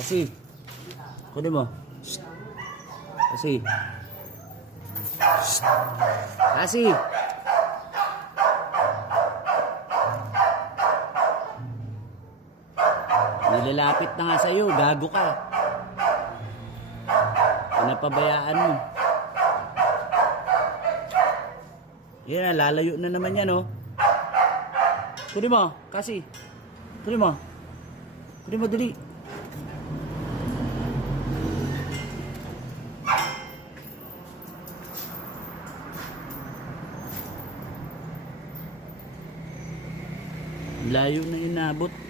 Kasi. Kunin mo. Shh. Kasi. Shh. Kasi. Nilalapit na nga sa'yo. Gago ka. Pinapabayaan mo. Yan, lalayo na naman yan, oh. Kunin mo, kasi. Kunin mo. Kunin mo, dali. Layo na inabot.